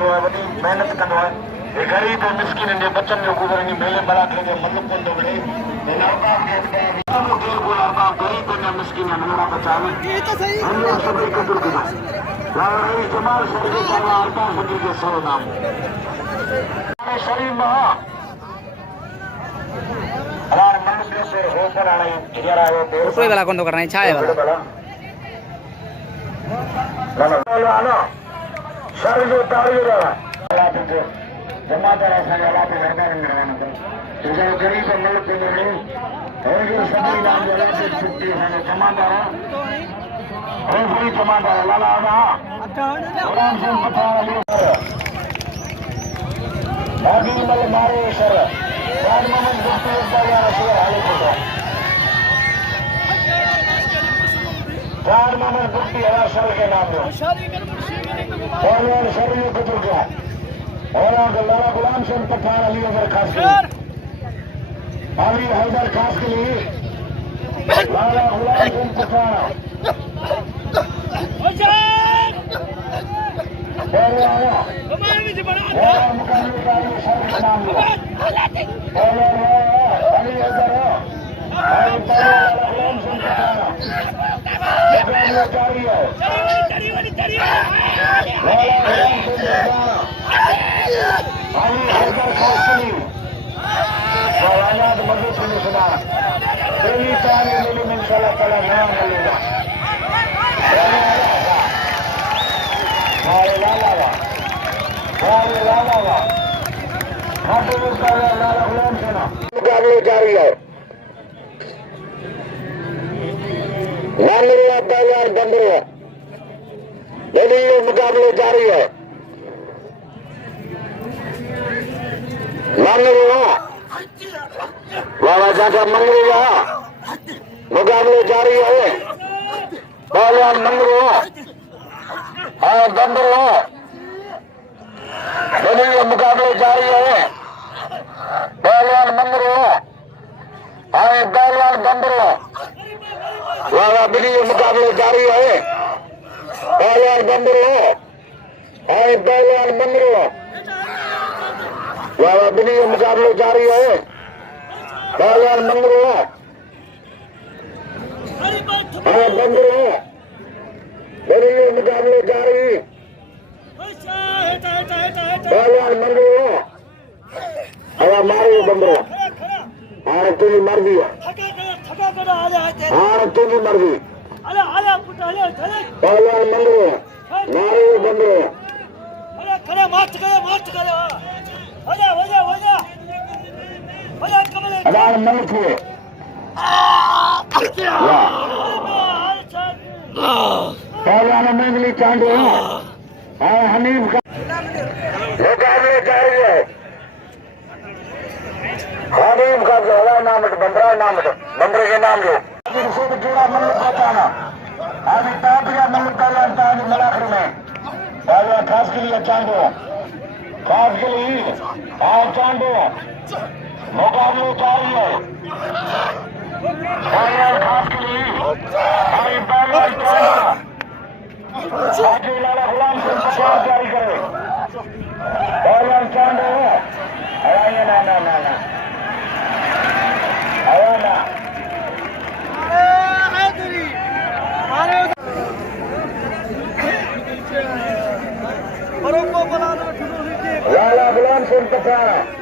कंदो है, वॾी महिनत कंदो है। ये गरीब और मिस्किन जे बच्चन जो गुज़रनी मेले मलाखरे जो मल्ह कोंदो वड़े इन अवतार के सब दिल बोला गरीब और मिस्किन मेरा बचावे ये तो सही हम लोग सब एकत्र करो लारी जमाल शरीफ का अल्ताफ जी के सो नाम शरीफ मा अलार मनुष्य से हो पर आए जरा वो कोई वाला कौन तो करना है छाए वाला ना शरीर जो तारी रहा जमादार असांजा अलाह रहमान रहमान तो जो गरीब मुल्क के लिए और जो सभी नाम जो अलाह से छुट्टी है जमादार और भी जमादार लाला आगा गुलाम सिंह पठान अली बागी मल मारे सर राज मोहम्मद गुप्ती उस्ताद शेर हाले को राज मोहम्मद गुप्ती हवा सर के नाम में पहलवान सर में गुजर गया और लाला गुलाम सिंह पठान अली अगर खास के अली हैदर खास के लिए लाला गुलाम सिंह पठान मुकाबले सर के नाम लिया अली हैदर गुलाम सिंह पठान मुकाबले जारी है लाला गुलाम Singh Pathan Ali Haidar Khosli Sawalat Mazid bin Suda Deli Tari Lili Min Salah Tala Naam Alila Hare Lalawa Hare Lalawa Hatu Muskara Lala Ghulam Sena Mukabale jari hai Namriya Pahlwan Bandriya Deli Mukabale jari hai मंगरूआ बाबा चाचा मंगरूआ मुकाबले जारी है पहलवान मंगरूआ और बंदरूआ दोनों मुकाबले जारी है पहलवान मंगरूआ और पहलवान बंदरूआ बाबा बिनी मुकाबले जारी है पहलवान बंदरूआ और पहलवान मंगरूआ बाबा बिनी मुकाबले जारी है पहलवान मंगरूआ और बंदरूआ बिनी मुकाबले जारी पहलवान मंगरूआ और मारो बंदरूआ और तुझी मर्जी है और तुझी मर्जी पहलवान मंगरूआ मारो बंदरूआ अलार मल्ख पहलवान मंगली चांदो और हनीफ का मुकाबले जारी है हनीफ का जो हवा नाम बंदरे के नाम जो जोड़ा मल्ल पहचाना आज ताबिया मल्ल पहलवान था मलाखर में पहलवान खास के लिए चांदो खास के लिए और चांदो मुकाबले जारी है पहलवान खास के लिए पहलवान चांदो लाला गुलाम सिंह पठान जारी करे पहलवान चांदो आया ना ना ना ना आया ना लाला गुलाम सिंह पठान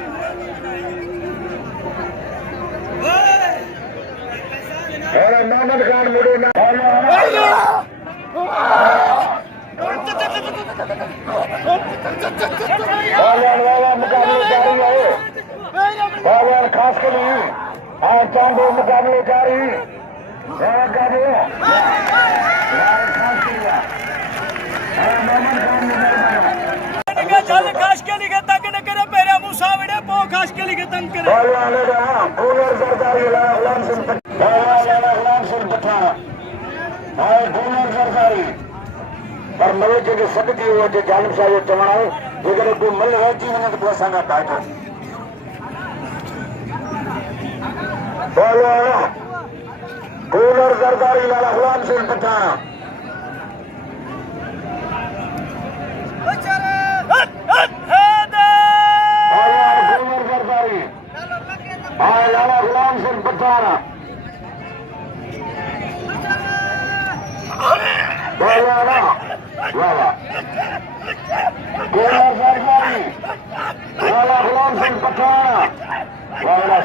और मोहम्मद खान मुड़ो ना वाला मुकाबले जारी है पहलवान खास के लिए और चांदो मुकाबले जारी खास के लिए तंग न करे पेरा मुसावड़े पो खास के लिए तंग करे गुलाम सिंह पठान और डोनर सरकारी पर मले जो सदकी हुआ जो जालिम साहब चवण है जेकर को मल रची वने तो असांजा पाठो डोनर सरकारी लाला गुलाम सिंह पठान